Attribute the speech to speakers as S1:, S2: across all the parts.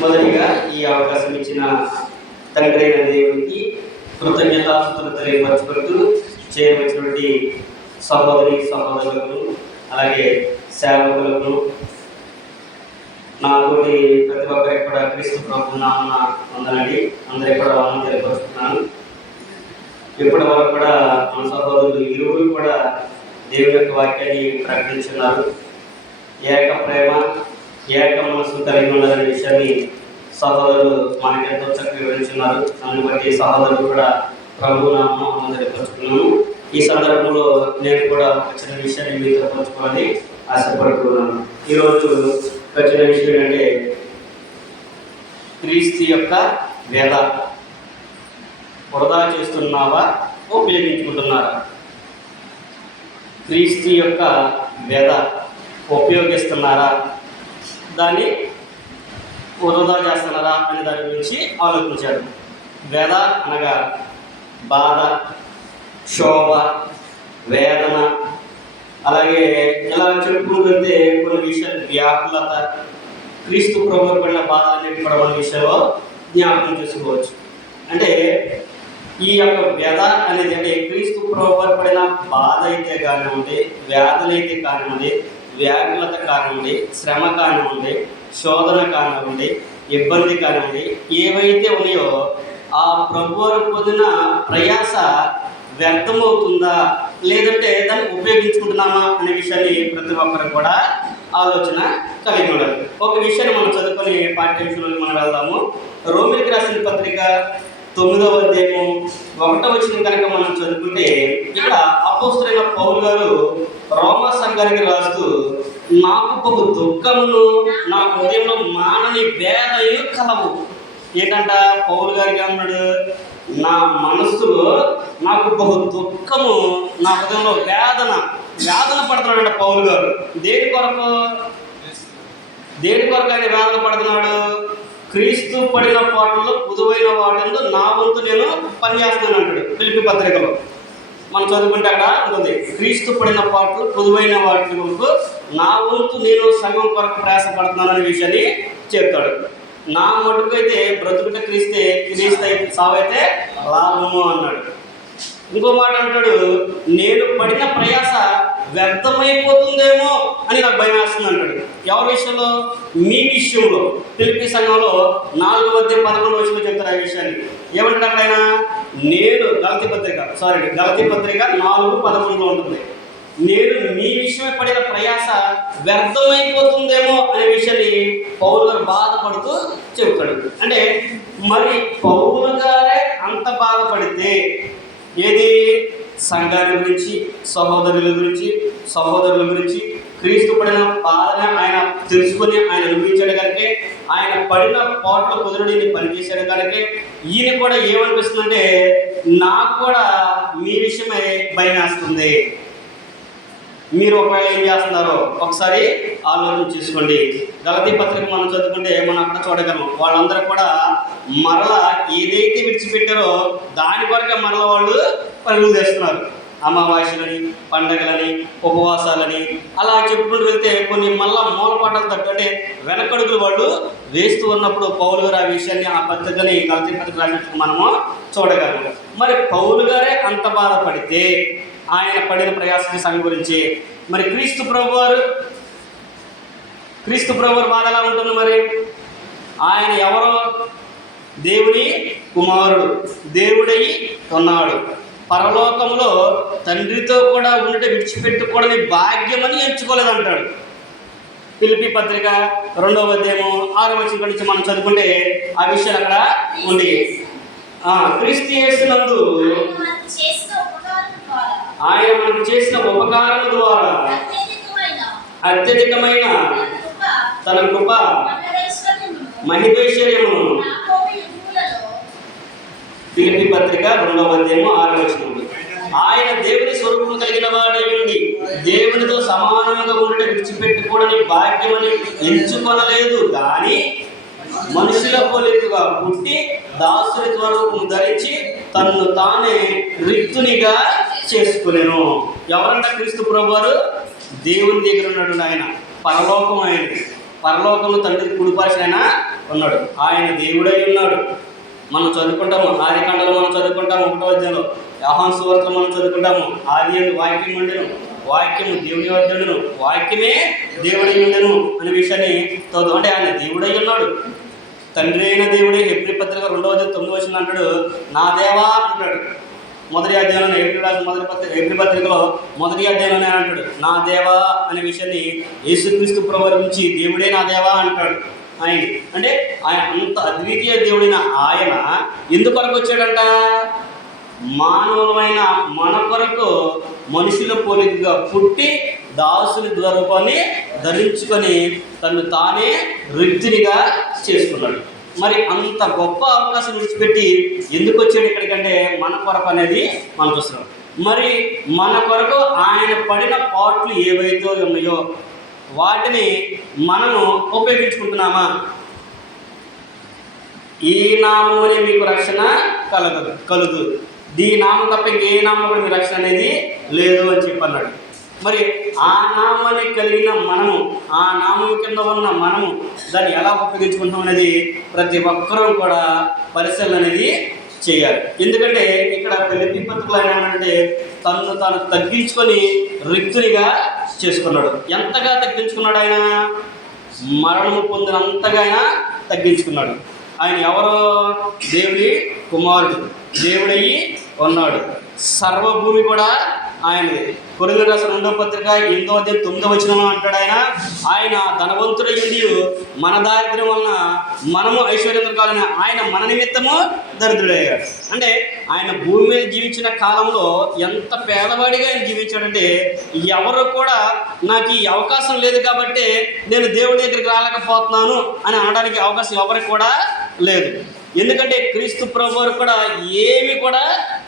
S1: మొదటిగా ఈ అవకాశం ఇచ్చిన తండ్రి అయిన దేవునికి కృతజ్ఞతాస్తులు తెలియపరచుకుంటూ చేయవలసినటువంటి సహోదరి సహోదరులకు అలాగే సేవకులకు నాతోటి ప్రతి ఒక్కరికి కూడా క్రీస్తు ప్రభు ఉందండి అందరికి కూడా వాళ్ళని తెలియపరుస్తున్నాను. ఇప్పటి వరకు కూడా మన సహోదరులు ఇరువురు కూడా దేవుని యొక్క వాక్యాన్ని ప్రకటించున్నారు. ఏక ప్రేమ ఏక మనసు కలిగి ఉండాలనే విషయాన్ని సహోదరులు ఎంతో చక్కగా వివరించున్నారు. దాన్ని బట్టి సహోదరులు కూడా ప్రభు నామం తెలియపరుచుకున్నాను ఈ సందర్భంలో నేను కూడా ఒక చిన్న విషయాన్ని మీతో పంచుకోవాలని ఆశపడుతున్నాను. ఈరోజు ఒక చిన్న విషయం ఏంటంటే క్రీస్తు యొక్క వేద వృధా చేస్తున్నావా? ఉపయోగించుకుంటున్నారా? క్రీస్తు యొక్క వేద ఉపయోగిస్తున్నారా? దాన్ని వృధా చేస్తున్నారా అనే దాని గురించి ఆలోచించారు వేద అనగా బాధ శోభ వేదన అలాగే ఇలా చెప్పుకుంటుంటే కొన్ని విషయాలు వ్యాకులత క్రీస్తు ప్రభు పడిన బాధలన్నిటి కూడా మన విషయంలో జ్ఞాపకం చేసుకోవచ్చు. అంటే ఈ యొక్క వ్యధ అనేది అంటే క్రీస్తు ప్రభు పడిన బాధ అయితే కానివ్వండి వ్యాధులైతే కారణం కానివ్వండి వ్యాకులత కానివ్వండి శ్రమ కానివ్వండి శోధన కానివ్వండి ఇబ్బంది కానివ్వండి ఏవైతే ఉన్నాయో ఆ ప్రభువారు పొందిన ప్రయాస వ్యర్థమవుతుందా? లేదంటే దాన్ని ఉపయోగించుకుంటున్నామా అనే విషయాన్ని ప్రతి ఒక్కరు కూడా ఆలోచన కలిగి ఉండాలి. ఒక విషయాన్ని మనం చదువుకొని పాఠ్యాంశంలో మనం వెళ్దాము. రోమిల్కి రాసిన పత్రిక తొమ్మిదవ అధ్యాయము. ఒకటవ వచ్చిన కనుక మనం చదువుకుంటే ఇక్కడ అపోస్తులైన పౌలు గారు రోమా సంఘానికి రాస్తూ నాకు బహు దుఃఖమును నా హృదయంలో మానని వేదయు కలవు. ఏంటంట? పౌలు గారికి అన్నాడు నా మనస్సులో నాకు బహు దుఃఖము నా హృదయంలో వేదన వేదన పడుతున్నాడంట పౌలు గారు. దేని కొరకు? దేని కొరకు ఆయన వేదన పడుతున్నాడు? క్రీస్తు పడిన పాటల్లో పుదువైన వాటిందు నా వంతు నేను పనిచేస్తాను అంటాడు పిలిపి పత్రికలో. మనం చదువుకుంటే అక్కడ ఉంటుంది క్రీస్తు పడిన పాటలు పుదువైన వాటి వరకు నా వంతు నేను సంఘం కొరకు ప్రయాసపడుతున్నాను అనే విషయాన్ని చెప్తాడు. నా మటుకు అయితే బ్రతుకుట క్రీస్తే క్రీస్తు సావైతే లాభము అన్నాడు. ఇంకో మాట అంటాడు నేను పడిన ప్రయాస వ్యర్థమైపోతుందేమో అని నాకు భయం వేస్తుంది అంటాడు. ఎవరి విషయంలో? మీ విషయంలో. పిలిపి సంఘంలో నాలుగు మధ్య పదకొండు వచ్చిన చెప్తారు ఆ విషయాన్ని. ఏమంటాడు ఆయన? నేను గలతి పత్రిక సారీ గలతి పత్రిక నాలుగు పదకొండులో ఉంటుంది. నేను మీ విషయమే పడిన ప్రయాస వ్యర్థమైపోతుందేమో అనే విషయాన్ని పౌరు గారు బాధపడుతూ చెబుతాడు అంటే మరి పౌరు గారే అంత బాధపడితే ఏది? సంఘాల గురించి సహోదరుల గురించి సహోదరుల గురించి క్రీస్తు పడిన బాధన ఆయన తెలుసుకుని ఆయన అనుభవించాడు కనుకే ఆయన పడిన పాటలు కుదురుడిని పనిచేశాడు కనుకే ఈయన కూడా ఏమనిపిస్తుందంటే నాకు కూడా మీ విషయమే భయం వేస్తుంది మీరు ఒకవేళ ఏం చేస్తున్నారో ఒకసారి ఆలోచన చేసుకోండి. గలతీ పత్రిక మనం చదువుకుంటే మనం అక్కడ చూడగలం. వాళ్ళందరూ కూడా మరలా ఏదైతే విడిచిపెట్టారో దాని కొరకే మరల వాళ్ళు పరుగులు చేస్తున్నారు అమావాస్యలని పండగలని ఉపవాసాలని అలా చెప్పుకుంటూ వెళ్తే కొన్ని మళ్ళా మూలపాటలు తట్టు వెనకడుగులు వాళ్ళు వేస్తూ ఉన్నప్పుడు పౌలు గారు ఆ విషయాన్ని ఆ పత్రికని గలతీ పత్రిక రాసినట్టు మనము చూడగలం. మరి పౌలు గారే అంత బాధపడితే ఆయన పడిన ప్రయాసం సంఘం గురించి. మరి క్రీస్తు ప్రభువారు క్రీస్తు ప్రభువారు బాధ ఎలా ఉంటుంది మరి? ఆయన ఎవరో? దేవుని కుమారుడు దేవుడై ఉన్నాడు. పరలోకంలో తండ్రితో కూడా ఉంటే విడిచిపెట్టుకోవడని భాగ్యమని ఎంచుకోలేదంటాడు. పిలిపి పత్రిక రెండవ అధ్యాయము ఆరో వచ్చిన నుంచి మనం చదువుకుంటే ఆ విషయాలు అక్కడ ఉంది. క్రీస్తు చేస్తున్నందు
S2: ఆయన మనకు చేసిన ఉపకారం ద్వారా అత్యధికమైన తన కృప, యుగములలో
S1: ఫిలిపి పత్రిక రెండవ అధ్యాయము ఆరో వచనం ఆయన దేవుని స్వరూపము కలిగిన వాడై ఉండి దేవునితో సమానంగా ఉండట విడిచిపెట్టుకోవడని భాగ్యమని ఎంచుకొనలేదు. కానీ మనుషుల పోలికగా పుట్టి దాసుని స్వరూపం ధరించి తన్ను తానే రిక్తునిగా చేసుకునేను. ఎవరంటే క్రీస్తు ప్రభువారు? దేవుని దగ్గర ఉన్నాడు ఆయన పరలోకం ఆయన పరలోకంలో తండ్రి కుడిపాల్సిన ఆయన ఉన్నాడు. ఆయన దేవుడై ఉన్నాడు. మనం చదువుకుంటాము. ఆదికాండలో మనం చదువుకుంటాము. ఒకటో అధ్యాయంలో. యహాన్ సువార్తలో మనం చదువుకుంటాము. ఆది వాక్యం ఉండను. వాక్యము దేవుని వద్దను వాక్యమే దేవుడై ఉండను అనే విషయాన్ని చదువు అంటే ఆయన దేవుడై ఉన్నాడు. తండ్రి అయిన దేవుడే. హెబ్రి పత్రిక రెండవ తొమ్మిది వచ్చిన అంటాడు నా దేవా అంటాడు మొదటి అధ్యాయంలో ఏప్రిల్ రాసిన మొదటి పత్రిక ఏప్రిల్ పత్రికలో మొదటి అధ్యాయంలోనే అంటాడు నా దేవా అనే విషయాన్ని యేసుక్రీస్తు ప్రవర్తించి దేవుడే నా దేవా అంటాడు ఆయన అంటే ఆయన అంత అద్వితీయ దేవుడైన ఆయన ఎందుకొరకు వచ్చాడంట? మానవులమైన మన కొరకు మనుషుల పోలికగా పుట్టి దాసుని రూపాన్ని ధరించుకొని తను తానే రిక్తినిగా చేసుకున్నాడు. మరి అంత గొప్ప అవకాశం విడిచిపెట్టి ఎందుకు వచ్చాడు ఇక్కడికంటే మన కొరకు అనేది మనం చూస్తున్నాం. మరి మన కొరకు ఆయన పడిన పాట్లు ఏవైతే ఉన్నాయో వాటిని మనము ఉపయోగించుకుంటున్నామా? ఈ నామమునే మీకు రక్షణ కలగదు కలుగు దీ నామం తప్ప ఇంకే నామం కూడా మీ రక్షణ అనేది లేదు అని చెప్పి అన్నాడు మరి ఆ నామాన్ని కలిగిన మనము ఆ నామం కింద ఉన్న మనము దాన్ని ఎలా ఉపయోగించుకుంటాం అనేది ప్రతి ఒక్కరూ కూడా పరిశీలన అనేది చేయాలి. ఎందుకంటే ఇక్కడ పెళ్ళి పత్రికలు ఏమంటే తను తాను తగ్గించుకొని రిక్తునిగా చేసుకున్నాడు. ఎంతగా తగ్గించుకున్నాడు ఆయన? మరణము పొందినంతగా ఆయన తగ్గించుకున్నాడు. ఆయన ఎవరో? దేవుడి కుమారుడు. దేవుడయ్యి ఉన్నాడు. సర్వభూమి కూడా ఆయనది కొరింథీ రాసిన రెండో పత్రిక ఎనిమిదో అధ్యాయం తొమ్మిదో వచ్చిన అంటాడు ఆయన ఆయన ధనవంతుడయ్యుండి మన దారిద్ర్యం వలన మనము ఐశ్వర్యంతో కాలని ఆయన మన నిమిత్తము దరిద్రుడయ్యాడు. అంటే ఆయన భూమి మీద జీవించిన కాలంలో ఎంత పేదవాడిగా ఆయన జీవించాడంటే ఎవరు కూడా నాకు ఈ అవకాశం లేదు కాబట్టి నేను దేవుడి దగ్గరికి రాలేకపోతున్నాను అని అనడానికి అవకాశం ఎవరికి కూడా లేదు. ఎందుకంటే క్రీస్తు ప్రభు వారు కూడా ఏమి కూడా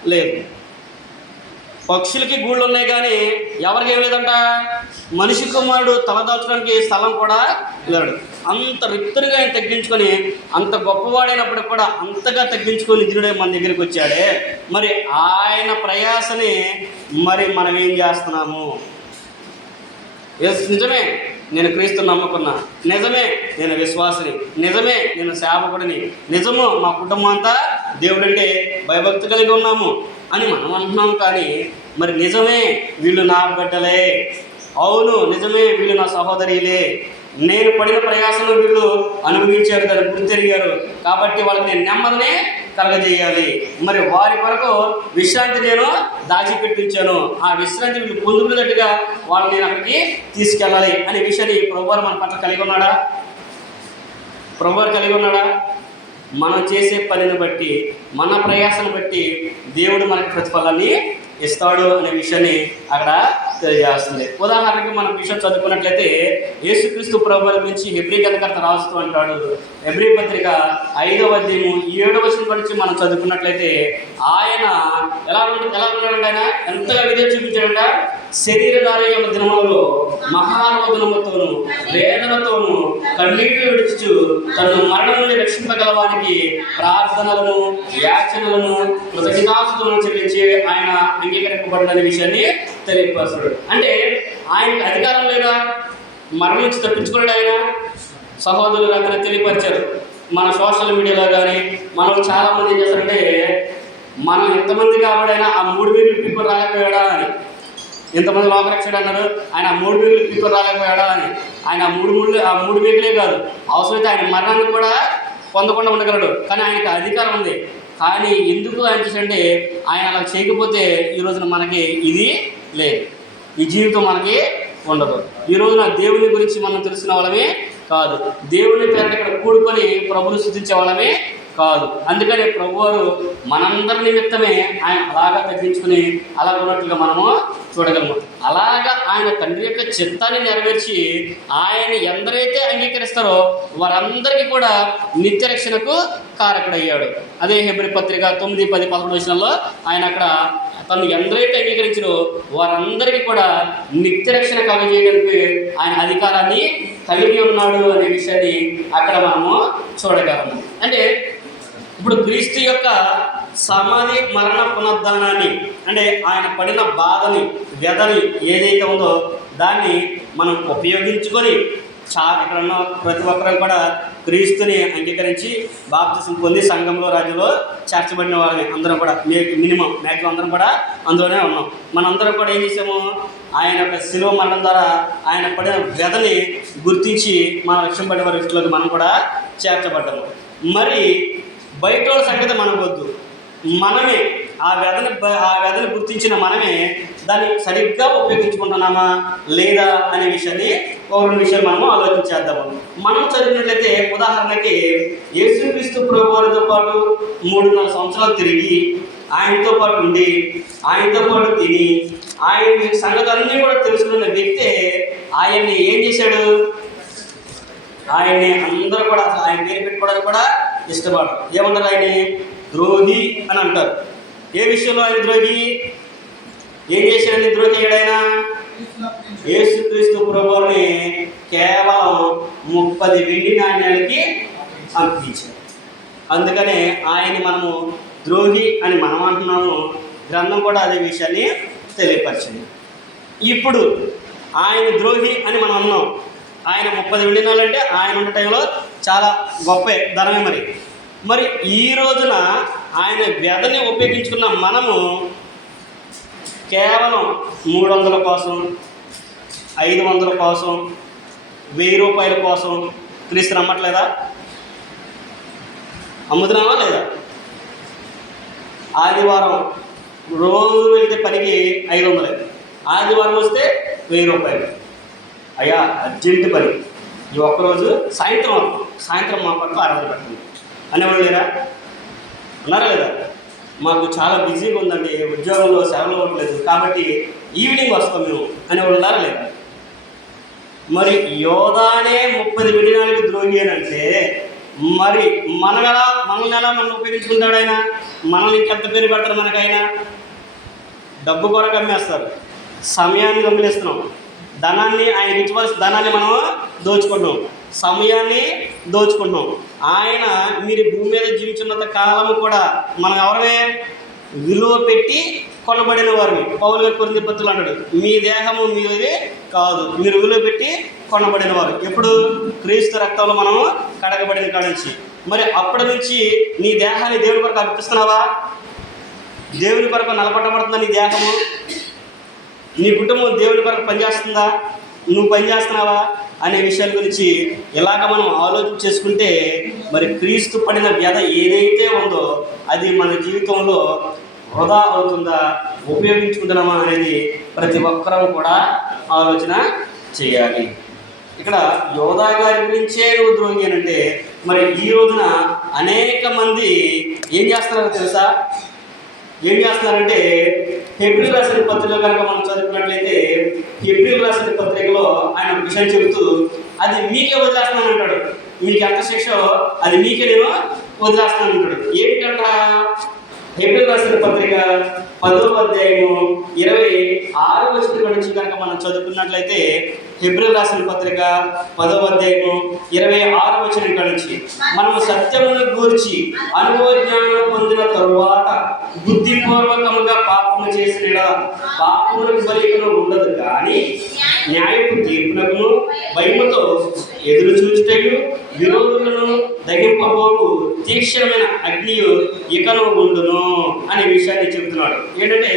S1: లేదు. పక్షులకి గూళ్ళు ఉన్నాయి కానీ ఎవరికి ఏం లేదంట? మనిషి కుమారుడు తలదాల్చడానికి స్థలం కూడా లేడు. అంత రిక్తునిగా ఆయన తగ్గించుకొని అంత గొప్పవాడైనప్పుడు కూడా అంతగా తగ్గించుకొని నిధుడే మన దగ్గరికి వచ్చాడే. మరి ఆయన ప్రయాసని మరి మనం ఏం చేస్తున్నాము? ఎస్ నిజమే నేను క్రీస్తు నమ్ముకున్నా. నిజమే నేను విశ్వాసని. నిజమే నేను సేవకుడిని. నిజము మా కుటుంబం అంతా దేవుడంటే భయభక్తి కలిగి ఉన్నాము. అని మనం అంటున్నాం కానీ మరి నిజమే వీళ్ళు నా బిడ్డలే. అవును నిజమే వీళ్ళు నా సహోదరిలే. నేను పడిన ప్రయాసంలో వీళ్ళు అనుభవించారు దాన్ని గుర్తెరిగారు. కాబట్టి వాళ్ళకి నేను నెమ్మదినే కలగజేయాలి. మరి వారి కొరకు విశ్రాంతి నేను దాచిపెట్టించాను. ఆ విశ్రాంతి వీళ్ళు పొందుకునేటట్టుగా వాళ్ళని నేను అక్కడికి తీసుకెళ్ళాలి అనే విషయాన్ని ప్రభువారు మన పట్ల కలిగి ఉన్నాడా? ప్రభువారు కలిగి ఉన్నాడా? మనం చేసే పనిని బట్టి మన ప్రయాసను బట్టి దేవుడు మనకి ప్రతిఫలాన్ని ఇస్తాడు అనే విషయాన్ని అక్కడ తెలియజేస్తుంది ఉదాహరణకి మనం విషయం చదువుకున్నట్లయితే యేసుక్రీస్తు ప్రభుల గురించి హెబ్రి కథకర్త రాస్తూ అంటాడు. హెబ్రి పత్రిక ఐదవ అధ్యయము ఏడవ వచనం మనం చదువుకున్నట్లయితే ఆయన ఎలా ఎలా ఉన్నాడంటే ఆయన? ఎంతగా విధేయ చూపించాడంట? శరీర యొక్క దినములలో మహారోధనముతోను వేదనతోను కన్నీళ్ళు విడిచు తను మరణం నుండి రక్షింపగలవానికి ప్రార్థనలను యాచనలను కృతజ్ఞతాస్తులను చెల్లించి ఆయన అంగీకరింపబడిన విషయాన్ని తెలియపరుస్తాడు అంటే ఆయనకు అధికారం లేదా మరణం నుంచి తప్పించుకున్నాడు ఆయన. సహోదరులు అతను తెలియపరిచారు. మన సోషల్ మీడియాలో కానీ మనం చాలామంది ఏం చేస్తారంటే మనం ఎంతమంది కాబడైనా ఆ మూడు వేలు పీపుల్ రాలేకపోయాడా అని. ఎంతమంది లోకరక్షడు అన్నారు ఆయన ఆ మూడు వేలు పీపుల్ రాలేకపోయాడా అని. ఆయన ఆ మూడు మూడు ఆ మూడు వీకులే కాదు. అవసరమైతే ఆయన మరణాన్ని కూడా పొందకుండా ఉండగలడు. కానీ ఆయనకి అధికారం ఉంది. కానీ ఎందుకు ఆయన చూసంటే ఆయన అలా చేయకపోతే ఈ రోజున మనకి ఇది లేదు. ఈ జీవితం మనకి ఉండదు. ఈ రోజున దేవుని గురించి మనం తెలిసిన వాళ్ళమే కాదు. దేవుని పేరు ఇక్కడ కూడుకొని ప్రభుని స్థుతించే వాళ్ళమే కాదు. అందుకని ప్రభువారు మనందరి నిమిత్తమే ఆయన అలాగా తగ్గించుకుని అలా ఉన్నట్లుగా మనము చూడగలము. అలాగా ఆయన తండ్రి యొక్క చిత్తాన్ని నెరవేర్చి ఆయన ఎందరైతే అంగీకరిస్తారో వారందరికీ కూడా నిత్య రక్షణకు కారకుడయ్యాడు. అదే హెబ్రి పత్రిక తొమ్మిది పది పదకొండు విషయంలో ఆయన అక్కడ తను ఎందరైతే అంగీకరించారో వారందరికీ కూడా నిత్య రక్షణ కలగజేయడానికి ఆయన అధికారాన్ని కలిగి ఉన్నాడు అనే విషయాన్ని అక్కడ మనము చూడగలము. అంటే ఇప్పుడు క్రీస్తు యొక్క సమాధి మరణ పునరుద్ధానాన్ని అంటే ఆయన పడిన బాధని వ్యధని ఏదైతే ఉందో దాన్ని మనం ఉపయోగించుకొని చా ఇక్కడ ఉన్న ప్రతి ఒక్కరం కూడా క్రీస్తుని అంగీకరించి బాప్తిసం పొంది సంఘంలో రాజులో చేర్చబడిన వాళ్ళని అందరం కూడా. మినిమం. మ్యాక్సిమం అందరం కూడా అందులోనే ఉన్నాం. మనందరం కూడా ఏం చేసాము? ఆయన యొక్క శిలువ మరణం ద్వారా ఆయన పడిన వ్యధని గుర్తించి మన లక్ష్యం పడే వారిలోకి మనం కూడా చేర్చబడ్డాము మరి బయట వాళ్ళ సంగతి మనకొద్దు. మనమే ఆ వ్యధని ఆ వ్యధని గుర్తించిన మనమే దాన్ని సరిగ్గా ఉపయోగించుకుంటున్నామా? లేదా అనే విషయాన్ని ఒక రెండు విషయాలు మనము ఆలోచించేద్దాము. మనం చదివినట్లయితే ఉదాహరణకి యేసుక్రీస్తు ప్రభు వారితో పాటు మూడున్నర సంవత్సరాలు తిరిగి ఆయనతో పాటు ఉండి ఆయనతో పాటు తిని ఆయన సంగతులన్నీ కూడా తెలుసుకున్న వ్యక్తే ఆయన్ని ఏం చేశాడు? ఆయన్ని అందరూ కూడా అసలు ఆయన పేరు పెట్టుకోవడానికి కూడా ఇష్టపడరు. ఏమంటారు ఆయన్ని? ద్రోహి అని అంటారు. ఏ విషయంలో ఆయన ద్రోహి? ఏం చేశాడని ద్రోహి అయ్యాడు ఆయన? యేసుక్రీస్తు ప్రభుని కేవలం ముప్పది వెండి నాణ్యాలకి అర్పించారు. అందుకనే ఆయన్ని మనము ద్రోహి అని మనం అంటున్నాము. గ్రంథం కూడా అదే విషయాన్ని తెలియపరిచింది. ఇప్పుడు ఆయన ద్రోహి అని మనం అన్నాం. ఆయన ముప్పది వెండి అంటే ఆయన ఉన్న టైంలో చాలా గొప్పే ధనమే మరి. మరి ఈ రోజున ఆయన వ్యధని ఉపయోగించుకున్న మనము కేవలం మూడు వందల కోసం ఐదు వందల కోసం వెయ్యి రూపాయల కోసం క్రీస్తు రమ్మట్లేదా అమ్ముతున్నామా లేదా? ఆదివారం రోజు వెళ్తే పనికి ఐదు వందలు ఆదివారం వస్తే వెయ్యి రూపాయలు. అయ్యా అర్జెంట్ పని. ఈ ఒక్కరోజు సాయంత్రం సాయంత్రం మా పట్ల ఆరాధన పెట్టండి. అనేవాళ్ళు లేరా? ఉన్నారా లేదా? మాకు చాలా బిజీగా ఉందండి ఉద్యోగంలో సేవలు ఉండలేదు. కాబట్టి ఈవినింగ్ వస్తాం మేము అనేవాళ్ళు ఉన్నారా లేదా మరి యోధానే ముప్పది విడినాలకి ద్రోహి అని అంటే మరి మనం ఎలా మనల్ని ఎలా మనం ఉపయోగించుకుంటాడు ఆయన? మనల్ని ఇంకెంత పేరు పెడతారు మనకైనా? డబ్బు కొరకు అమ్మేస్తారు. సమయాన్ని దొంగిలిస్తున్నాం. ధనాన్ని ఆయన ఇచ్చవలసిన ధనాన్ని మనం దోచుకుంటున్నాం. సమయాన్ని దోచుకుంటున్నాం. ఆయన మీరు భూమి మీద జీవించున్నంత కాలము కూడా మనం ఎవరమే? విలువ పెట్టి కొనబడిన వారిని పౌలు గారి కొరింది పత్రులు అన్నాడు మీ దేహము మీది కాదు. మీరు విలువ పెట్టి కొనబడిన వారు. ఎప్పుడు? క్రీస్తు రక్తంలో మనము కడగబడిన కాడ నుంచి. మరి అప్పటి నుంచి నీ దేహాన్ని దేవుడి కొరకు అర్పిస్తున్నావా? దేవుని కొరకు నిలబడబడుతుందా నీ దేహము? నీ కుటుంబం దేవుని కొరకు పనిచేస్తుందా? నువ్వు పనిచేస్తున్నావా? అనే విషయాల గురించి ఇలాగ మనం ఆలోచన చేసుకుంటే మరి క్రీస్తు పడిన వ్యధ ఏదైతే ఉందో అది మన జీవితంలో వృధా అవుతుందా ఉపయోగించుకుంటున్నామా అనేది ప్రతి ఒక్కరూ కూడా ఆలోచన చేయాలి. ఇక్కడ యోధా గారి గురించే నువ్వు ద్రోహి అని అంటే మరి ఈ రోజున అనేక మంది ఏం చేస్తున్నారో తెలుసా? ఏం చేస్తున్నారంటే హెబ్రిల్ రాసిన పత్రికలో కనుక మనం చదువుకున్నట్లయితే హెబ్రిల్ రాసిన పత్రికలో ఆయన విషయం చెబుతూ అది మీకే వదిలేస్తున్నాను అంటాడు. మీకు ఎంత శిక్ష అది మీకే నేను వదిలేస్తున్నాను అంటాడు. ఏమిటంట హెబ్రిల్ రాసిన పత్రిక పదో అధ్యాయము ఇరవై ఆరు వచ్చిన నుంచి కనుక మనం చదువుకున్నట్లయితే హెబ్రిల్ రాసిన పత్రిక పదో అధ్యాయము ఇరవై ఆరు వచ్చిన నుంచి మనము సత్యమును గూర్చి అనుభవ జ్ఞానం పొందిన తరువాత బుద్ధిపూర్వకముగా పాపము చేసిన పాపములకు బలికను ఉండదు కానీ న్యాయపు తీర్పునకును భయముతో ఎదురు చూచుటయు విరోధులను దగింపబోకు తీక్షణమైన అగ్నియు ఇకను ఉండును అనే విషయాన్ని చెబుతున్నాడు. ఏంటంటే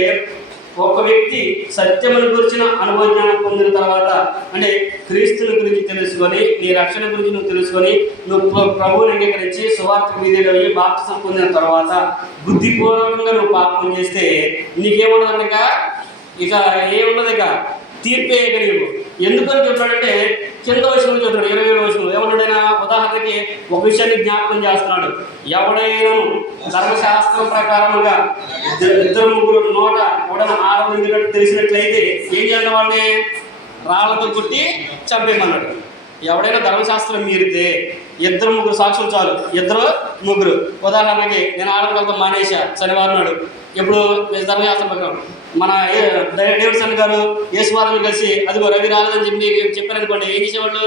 S1: ఒక వ్యక్తి సత్యమును గురించిన అనుభవ జ్ఞానం పొందిన తర్వాత అంటే క్రీస్తుని గురించి తెలుసుకొని నీ రక్షణ గురించి నువ్వు తెలుసుకొని నువ్వు ప్రభువుని అంగీకరించి సువార్త మీదలో బాప్తిసం పొందిన తర్వాత బుద్ధిపూర్వకంగా నువ్వు పాపం చేస్తే నీకేముండదు ఇక ఇక ఏముండదు ఇక తీర్పే ఎందుకని చెప్తున్నాడంటే కింద వయసులో చెప్తున్నాడు ఇరవై ఏడు వచనం ఏమన్నాడైనా? ఉదాహరణకి ఒక విషయాన్ని జ్ఞాపకం చేస్తున్నాడు. ఎవడైనా ధర్మశాస్త్రం ప్రకారముగా ఇద్దరు ఇద్దరు ముగ్గురు నోట ఉడన ఆరంభించినట్టు తెలిసినట్లయితే ఏం చేయాలి వాళ్ళని రాళ్ళతో కొట్టి చంపేయమన్నాడు. ఎవడైనా ధర్మశాస్త్రం మీరితే ఇద్దరు ముగ్గురు సాక్షులు చాలు. ఇద్దరు ముగ్గురు. ఉదాహరణకి నేను ఆడపిల్లతో మానేశా. శనివారం నాడు. ఇప్పుడు ధర్మశాస్త్రం ప్రకారం. మన డేవిడ్సన్ గారు యేసువారం కలిసి అదిగో రవి రాలేదని చెప్పి చెప్పారనుకోండి ఏం చేసేవాళ్ళు?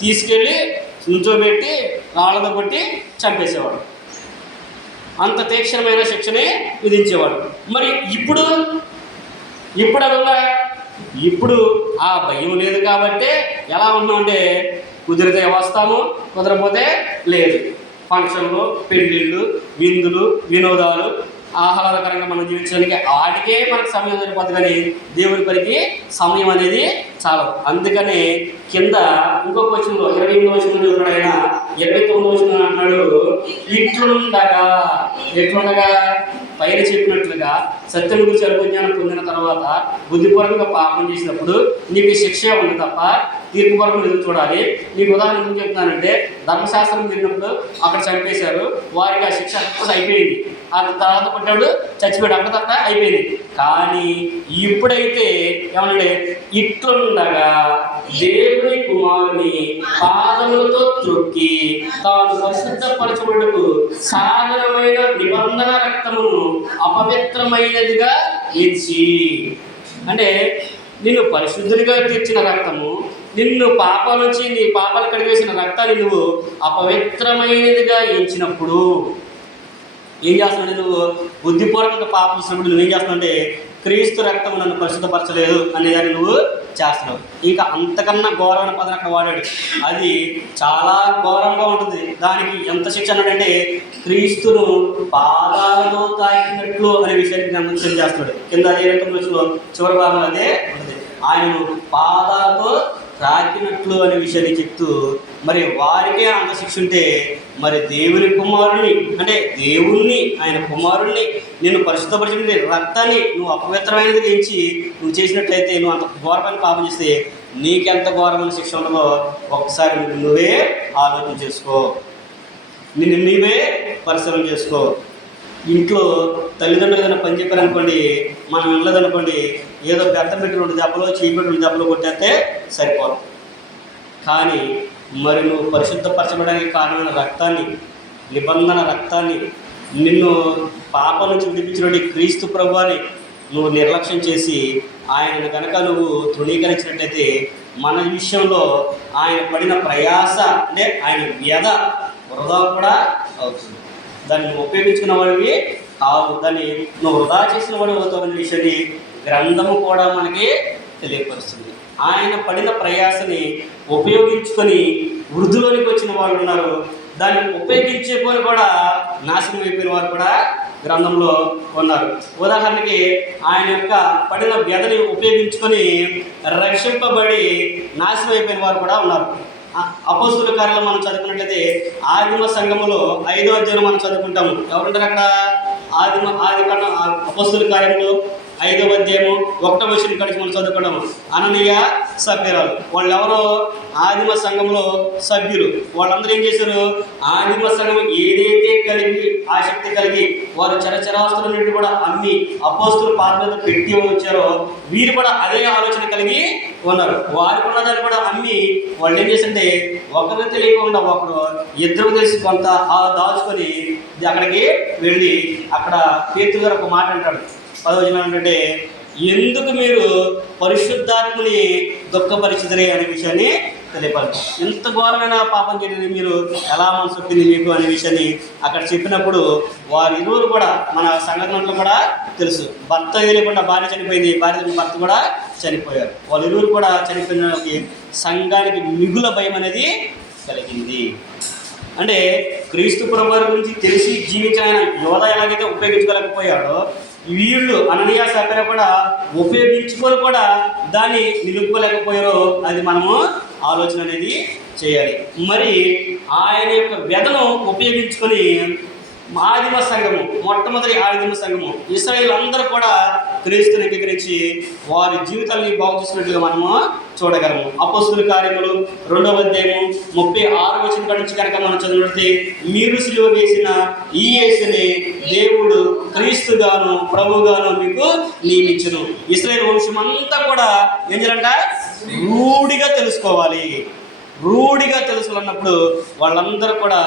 S1: తీసుకెళ్ళి నుంచోబెట్టి రాళ్ళతో కొట్టి చంపేసేవాడు. అంత తీక్షణమైన శిక్షనే విధించేవాడు. మరి ఇప్పుడు ఇప్పుడు అలా ఇప్పుడు ఆ భయం లేదు కాబట్టి ఎలా ఉన్నామంటే కుదిరితే వస్తాము కుదరపోతే లేదు. ఫంక్షన్లు పెళ్ళిళ్ళు విందులు వినోదాలు ఆహ్లాదకరంగా మనం జీవించడానికి వాటికే మనకు సమయం సరిపోతుంది కానీ దేవుడి పనికి సమయం అనేది చాలదు. అందుకనే కింద ఇంకొక వచనంలో ఇరవై ఎనిమిది వచ్చిన చూస్తున్నాడు ఆయన. ఇరవై తొమ్మిది వచ్చిన అంటున్నాడు ఇట్లుండగా ఎట్లుండగా? పైన చెప్పినట్లుగా సత్యం గురించి అనుభవజ్ఞానం పొందిన తర్వాత బుద్ధిపూర్వకంగా పాపం చేసినప్పుడు నీకు శిక్ష ఉంది తప్ప తీర్పు కొరకు ఎదురు చూడాలి. నీకు ఉదాహరణ ఎందుకు చెప్తున్నానంటే ధర్మశాస్త్రం తిరిగినప్పుడు అక్కడ చంపేశారు. వారికి ఆ శిక్ష అక్కడ అయిపోయింది. ఆ తర్వాత పడ్డాడు చచ్చిపోయాడు. అక్కడ తర్వాత అయిపోయింది. కానీ ఇప్పుడైతే ఏమన్నాడే? ఇట్లుండగా. దేవుని కుమారుని పాదములతో త్రొక్కి తాను పరిశుద్ధపరచబడుకు సాధనమైన నిబంధన రక్తమును అపవిత్రమైనదిగా ఎంచి అంటే నిన్ను పరిశుద్ధునిగా తీర్చిన రక్తము నిన్ను పాపాల నుంచి నీ పాపాలు కడిగేసిన రక్తాన్ని నువ్వు అపవిత్రమైనదిగా ఎంచినప్పుడు ఏం చేస్తున్నాడు నువ్వు బుద్ధిపూర్వకంగా పాపం చేసినప్పుడు నువ్వేం చేస్తున్నావు అంటే క్రీస్తు రక్తం నన్ను పరిశుద్ధపరచలేదు అనేదాన్ని నువ్వు చేస్తున్నావు. ఇంకా అంతకన్నా ఘోరమైన పదం అక్కడ వాడాడు. అది చాలా ఘోరంగా ఉంటుంది. దానికి ఎంత శిక్ష అన్నాడంటే క్రీస్తును పాదాలతో తాకినట్లు అనే విషయాన్ని జ్ఞాపకం చేస్తున్నాడు. కింద అదే రకం చివరి భాగం అదే ఉంటుంది. ఆయనను పాదాలతో తాకినట్లు అనే విషయాన్ని చెప్తూ మరి వారికే అంత శిక్ష ఉంటే మరి దేవుని కుమారుని అంటే దేవుణ్ణి ఆయన కుమారుణ్ణి నేను పరిశుద్ధపరిచిన రక్తాన్ని నువ్వు అపవిత్రమైనది ఎంచి నువ్వు చేసినట్లయితే నువ్వు అంత ఘోరమైన పాపం చేస్తే నీకెంత ఘోరమైన శిక్ష ఉండదో ఒకసారి నువ్వు నువ్వే ఆలోచన చేసుకో. నిన్ను నీవే పరిశ్రమ చేసుకో. ఇంట్లో తల్లిదండ్రులు ఏదైనా పని చెప్పారనుకోండి మనం వెళ్ళదనుకోండి ఏదో పెద్ద పెట్టి రెండు దెబ్బలు చేయి పెట్టి రెండు కొట్టేస్తే సరిపోదు. కానీ మరి నువ్వు పరిశుద్ధపరచడానికి కారణమైన రక్తాన్ని నిబంధన రక్తాన్ని నిన్ను పాప నుంచి విడిపించినటువంటి క్రీస్తు ప్రభువాని నువ్వు నిర్లక్ష్యం చేసి ఆయన కనుక నువ్వు తృణీకరించినట్టయితే మన విషయంలో ఆయన పడిన ప్రయాస అంటే ఆయన వ్యధ వృధా కూడా అవుతుంది. దాన్ని ఉపయోగించుకున్న వాడివి కావు. దాన్ని నువ్వు వృధా చేసిన వాడు అవుతావు విషయాన్ని గ్రంథము కూడా మనకి తెలియపరుస్తుంది. ఆయన పడిన ప్రయాసని ఉపయోగించుకొని వృద్ధిలోనికి వచ్చిన వాళ్ళు ఉన్నారు. దాన్ని ఉపయోగించుకొని కూడా నాశనం అయిపోయిన వారు కూడా గ్రంథంలో ఉన్నారు. ఉదాహరణకి ఆయన యొక్క పడిన వ్యధని ఉపయోగించుకొని రక్షింపబడి నాశనం అయిపోయిన వారు కూడా ఉన్నారు. అపోస్తుల కార్యాలు మనం చదువుకున్నట్లయితే ఆదిమ సంఘములో ఐదో అధ్యాయం మనం చదువుకుంటాము. ఎవరుంటారు అక్కడ? ఆదిమ ఆది కన్నా అపోస్తుల కార్యంలో? ఐదవ అధ్యాయము ఒకటవ వచ్చిన కలిసి మనం చదువుకున్నాము. అననీయ సభ్యురాలు. వాళ్ళు ఆదిమ సంఘంలో సభ్యులు. వాళ్ళందరూ ఏం చేశారు? ఆదిమ సంఘం ఏదైతే కలిగి ఆసక్తి కలిగి వారు చరచరాస్తులన్నింటి కూడా అమ్మి అపోస్తుల పాత్ర పెట్టి వచ్చారో వీరు కూడా అదే ఆలోచన కలిగి ఉన్నారు. వారు కూడా ఉన్నదాన్ని కూడా అమ్మి వాళ్ళు ఏం చేసింటే ఒకరు తెలియకుండా ఒకరు ఇద్దరు తెలిసి కొంత దాచుకొని అక్కడికి వెళ్ళి అక్కడ పేతు గారు ఒక మాట అంటాడు. పదవచనం ఏంటంటే ఎందుకు మీరు పరిశుద్ధాత్మని దుఃఖపరిచిదరే అనే విషయాన్ని తెలియపడతాం ఎంత ఘోరమైన పాపం చేయడం మీరు ఎలా మనసు ఒప్పింది మీకు అనే విషయాన్ని అక్కడ చెప్పినప్పుడు వారి ఇరువురు కూడా మన సంఘటనలో కూడా తెలుసు. భర్త లేకుండా భార్య చనిపోయింది భార్య భర్త కూడా చనిపోయారు. వాళ్ళ ఇరువురు కూడా చనిపోయిన సంఘానికి మిగుల భయం అనేది కలిగింది. అంటే క్రీస్తు ప్రభువారి గురించి తెలిసి జీవించిన ఆయన యోధ ఎలాగైతే ఉపయోగించుకోలేకపోయాడో వీళ్ళు అననీయ సభ్యులు కూడా ఉపయోగించుకొని కూడా దాన్ని నిలుపుకోలేకపోయారో అది మనము ఆలోచన అనేది చేయాలి. మరి ఆయన యొక్క వ్యధను ఉపయోగించుకొని ఆదిమ సంఘము మొట్టమొదటి ఆదిమ సంఘము ఇస్రాయిల్ అందరూ కూడా క్రీస్తుని అంగీకరించి వారి జీవితాన్ని బాగు చేసినట్లుగా మనము చూడగలము. అపోస్తుల కార్యములు రెండవ అధ్యాయము ముప్పై ఆరు వచ్చిన కాడి నుంచి కనుక మనం చదివితే మీరు సిలువ వేసిన ఈ యేసుని దేవుడు క్రీస్తుగాను ప్రభుగాను మీకు నియమించును. ఇస్రాయేల్ వంశం అంతా కూడా ఏం చేయాలంట రూఢిగా తెలుసుకోవాలి. రూఢిగా తెలుసుకున్నప్పుడు వాళ్ళందరూ కూడా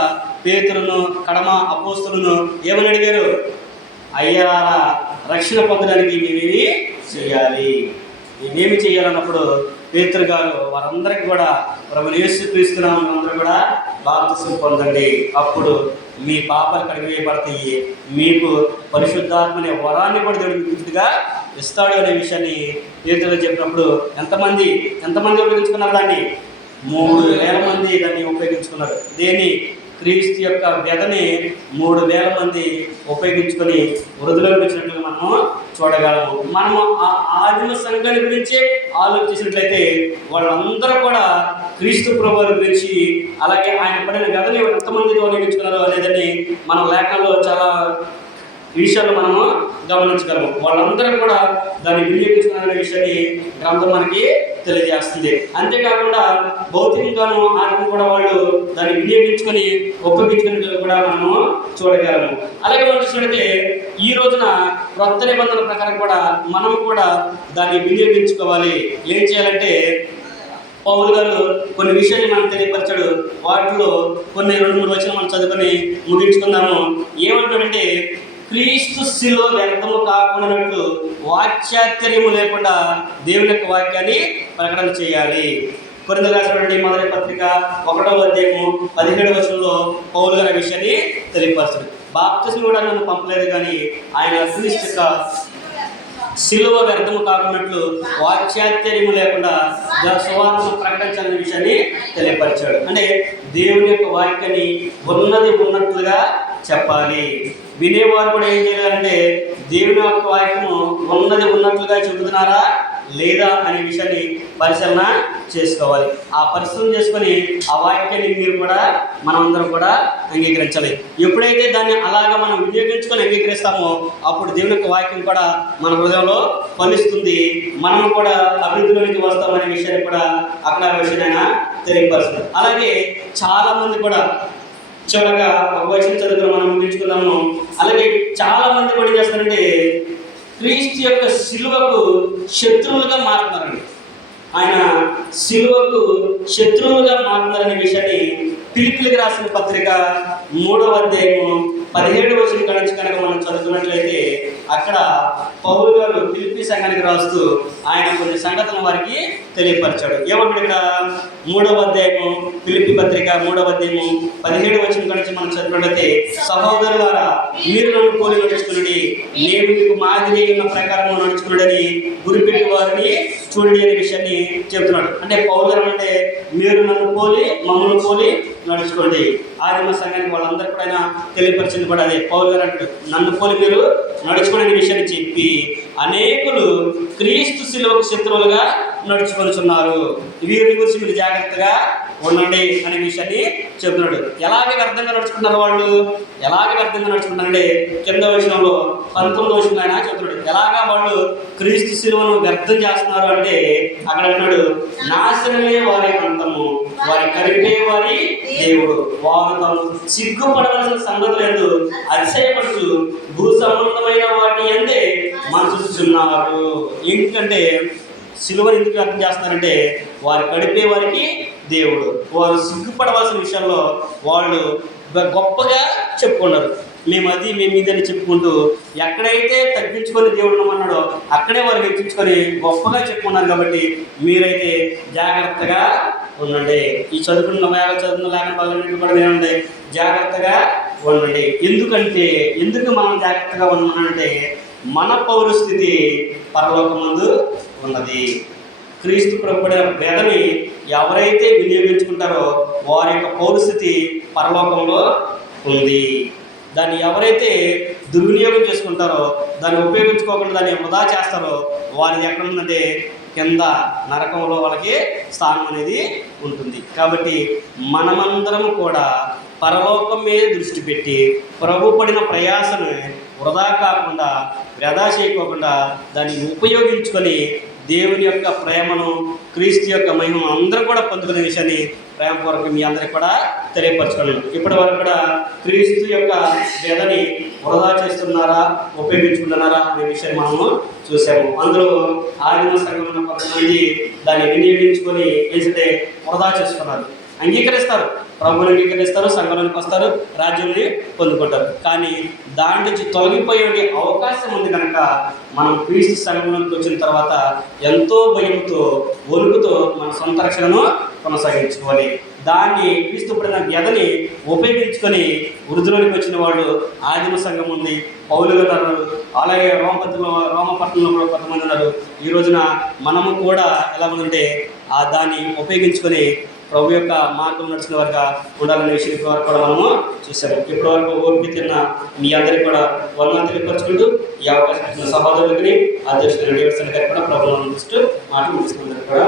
S1: పేతులను కడమ అపోస్తులను ఏమని అడిగారు? అయ్యారా? రక్షణ పొందడానికి మేమేమి చేయాలి. మేమేమి చేయాలన్నప్పుడు పేతురు గారు వారందరికీ కూడా ప్రభు యేసు అందరూ కూడా బాప్తిసం పొందండి. అప్పుడు మీ పాపలు కడిగివేయబడతాయి. మీకు పరిశుద్ధాత్మనే వరాన్ని కూడా దేవుడు ఇస్తాడు అనే విషయాన్ని పేతురు చెప్పినప్పుడు ఎంతమంది ఎంతమంది ఉపయోగించుకున్నారు దాన్ని? మూడు వేల మంది దాన్ని ఉపయోగించుకున్నారు. దేన్ని? క్రీస్తు యొక్క వ్యధని మూడు వేల మంది ఉపయోగించుకొని వృద్ధులకు వచ్చినట్లుగా మనము చూడగలము. మనము ఆ ఆదిమ సంఘాన్ని గురించి ఆలోచించినట్లయితే వాళ్ళందరూ కూడా క్రీస్తు ప్రభువుల గురించి అలాగే ఆయన పడిన వ్యధని ఎంతమంది ఉపయోగించుకున్నారు అనేదని మన లేఖనంలో చాలా విషయాలు మనము గమనించగలము. వాళ్ళందరూ కూడా దాన్ని వినియోగించుకున్న విషయాన్ని గ్రంథం మనకి తెలియజేస్తుంది. అంతేకాకుండా భౌతికంగాను ఆత్మ కూడా వాళ్ళు దాన్ని వినియోగించుకొని ఒప్పగించుకుని కూడా మనము చూడగలము. అలాగే మనం చూసినట్టే ఈ రోజున కొత్త నిబంధనల ప్రకారం కూడా మనం కూడా దాన్ని వినియోగించుకోవాలి. ఏం చేయాలంటే పౌలు గారు కొన్ని విషయాన్ని మనం తెలియపరచాడు. వాటిలో కొన్ని రెండు మూడు వచ్చిన మనం చదువుకొని ముగించుకుందాము. ఏమంటాడంటే క్రీస్తు శిలో వ్యర్థము కాకుండానట్లు వాచ్యాచర్యము లేకుండా దేవుని యొక్క వాక్యాన్ని ప్రకటన చేయాలి. కొరింద రాసినటువంటి మొదటి పత్రిక ఒకటవ అధ్యాయము పదిహేడు వచనంలో పౌలు గారి విషయాన్ని తెలియపరచాడు బాప్తిస్మ కూడా నన్ను పంపలేదు కానీ ఆయన క్రీస్తు శిలువ వ్యర్థము కాకున్నట్లు వాచ్యాత్యర్యము లేకుండా ద- సువార్తను ప్రకటించాలనే విషయాన్ని తెలియపరిచాడు. అంటే దేవుని యొక్క వాక్యాన్ని ఉన్నది ఉన్నట్లుగా చెప్పాలి. వినేవారు కూడా ఏం చేయాలంటే దేవుని యొక్క వాక్యము ఉన్నది ఉన్నట్లుగా చెబుతున్నారా లేదా అనే విషయాన్ని పరిశీలన చేసుకోవాలి. ఆ పరిశీలన చేసుకొని ఆ వాక్యాన్ని మీరు కూడా మనమందరం కూడా అంగీకరించాలి. ఎప్పుడైతే దాన్ని అలాగా మనం వినియోగించుకొని అంగీకరిస్తామో అప్పుడు దేవుని యొక్క వాక్యం కూడా మన హృదయంలో ఫలిస్తుంది. మనం కూడా అభివృద్ధిలోనికి వస్తామనే విషయాన్ని కూడా అక్కడ విషయాన్ని తెలియపరుస్తుంది. అలాగే చాలా మంది కూడా చివరగా ఒక వచ్చిన చదువుకుని మనం ముగించుకుందాము అలాగే చాలా మంది కూడా చేస్తారంటే క్రీస్తు యొక్క శిలువకు శత్రువులుగా మారుతున్నారండి. ఆయన శిలువకు శత్రువులుగా మారుతున్నారనే విషయాన్ని పిలిపిలికి రాసిన పత్రిక మూడవ అధ్యాయము పదిహేడు వచ్చిన కనుక కనుక మనం చదువుకున్నట్లయితే అక్కడ పౌరు గారు పిలిపి సంఘానికి రాస్తూ ఆయన కొన్ని సంగతులను వారికి తెలియపరిచాడు. ఏమంటాడు ఇక్కడ? మూడవ అధ్యాయము పిలిపి పత్రిక మూడవ అధ్యాయము పదిహేడు వచ్చిన కనుక మనం చదివినట్లయితే సహోదరులారా మీరు నన్ను పోలి నడుచుకున్నది నేను మీకు మాదిరి ఉన్న ప్రకారం నడుచుకున్నాడని గురిపెట్టి వారిని చూడండి అనే విషయాన్ని చెబుతున్నాడు. అంటే పౌరు గారు అంటే మీరు నన్ను పోలి మమ్మల్ని పోలి నడుచుకోండి. ఆదిమ సంఘానికి వాళ్ళందరూ కూడా తెలియపరిచింది కూడా అదే. పౌరు గారు అంటాడు నన్ను పోలి మీరు నడుచుకోండి విషయాన్ని చెప్పి అనేకులు క్రీస్తు శిలువకు శత్రువులుగా నడుచుకొనిచున్నారు. వీరి గురించి మీరు జాగ్రత్తగా ఉండండి అనే విషయాన్ని చెబుతున్నాడు ఎలాగ వ్యర్థంగా నడుచుకుంటున్నారు వాళ్ళు? ఎలాగ వ్యర్థంగా నడుచుకుంటారంటే కింద విషయంలో పంతొమ్మిది వచ్చిన ఆయన చెబుతున్నాడు ఎలాగా వాళ్ళు క్రీస్తు శిలువను వ్యర్థం చేస్తున్నారు అంటే అక్కడ అన్నాడు నాశనమే వారి అంతము వారి కరిపే వారి దేవుడు. వారు తాము సిగ్గుపడవలసిన సంగతులు ఎందు అతిశయపడుచు భూ సంబంధమైన వాటి ఎందే మనసుచున్నారు ఎందుకంటే సిలువ ఎందుకు అర్థం చేస్తున్నారంటే వారు గడిపే వారికి దేవుడు. వారు సిగ్గుపడవలసిన విషయంలో వాళ్ళు గొప్పగా చెప్పుకున్నారు. మేము అది మేము ఇదని చెప్పుకుంటూ ఎక్కడైతే తగ్గించుకొని దేవుడు ఉన్నాడో అక్కడే వారు హెచ్చించుకొని గొప్పగా చెప్పుకున్నారు కాబట్టి మీరైతే జాగ్రత్తగా ఉండండి. ఈ చదువుకున్న వేళ చదువుకున్న లేఖన భాగాలన్నింటినీ కూడా వినండి. జాగ్రత్తగా ఉండండి. ఎందుకంటే ఎందుకు మనం జాగ్రత్తగా ఉన్నామంటే మన పౌరస్థితి పరలోకమందు ఉన్నది. క్రీస్తు ప్రభుడిన వేదని ఎవరైతే వినియోగించుకుంటారో వారి యొక్క పౌరస్థితి పరలోకంలో ఉంది. దాన్ని ఎవరైతే దుర్వినియోగం చేసుకుంటారో దాన్ని ఉపయోగించుకోకుండా దాన్ని వృధా చేస్తారో వారిది ఎక్కడ ఉందంటే కింద నరకంలో వాళ్ళకి స్థానం అనేది ఉంటుంది. కాబట్టి మనమందరం కూడా పరలోకం మీద దృష్టి పెట్టి ప్రభు పడిన ప్రయాసను వృధా కాకుండా వ్యధా చేయకోకుండా దాన్ని ఉపయోగించుకొని దేవుని యొక్క ప్రేమను క్రీస్తు యొక్క మహిమను అందరూ కూడా పొందుకునే విషయాన్ని ప్రేమపూర్వకం మీ అందరికి కూడా తెలియపరచుకోలేదు ఇప్పటి వరకు కూడా క్రీస్తు యొక్క వ్యధని వృధా చేస్తున్నారా ఉపయోగించుకుంటున్నారా అనే విషయాన్ని మనము చూసాము. అందులో ఆదిమ సంఘం కొంతమంది దాన్ని వినియోగించుకొని ఏంటంటే వృధా చేసుకున్నారు అంగీకరిస్తారు. ప్రభువులు అంగీకరిస్తారు సంఘంలోకి వస్తారు రాజ్యాన్ని పొందుకుంటారు. కానీ దాని నుంచి తొలగిపోయే అవకాశం ఉంది కనుక మనం క్రీస్తు సంఘంలోకి వచ్చిన తర్వాత ఎంతో భయంతో వణుకుతో మన సొంత రక్షణను కొనసాగించుకోవాలి దాన్ని క్రీస్తు పడిన వ్యధని ఉపయోగించుకొని వృద్ధులోనికి వచ్చిన వాళ్ళు ఆదిమ సంఘం ఉంది. పౌలులు ఉన్నారు. అలాగే రోమపత్రంలో రోమపట్నంలో కూడా కొంతమంది ఉన్నారు. ఈ రోజున మనము కూడా ఎలా ఉందంటే ఆ దాన్ని ఉపయోగించుకొని ప్రభు యొక్క మార్గం నడిచిన వారిగా ఉండాలనే విషయం ఇప్పటివరకు కూడా మనము చూసాము ఇప్పటి వరకు ఓపిక తిన్న మీ అందరికీ కూడా వందలు తెలియపరచుకుంటూ ఈ అవకాశం ఇచ్చిన సహోదరులకి అధ్యక్షుడు రేడియో గారికి కూడా ప్రభుత్వం దృష్టి మాట ముగిస్తున్నందుకు కూడా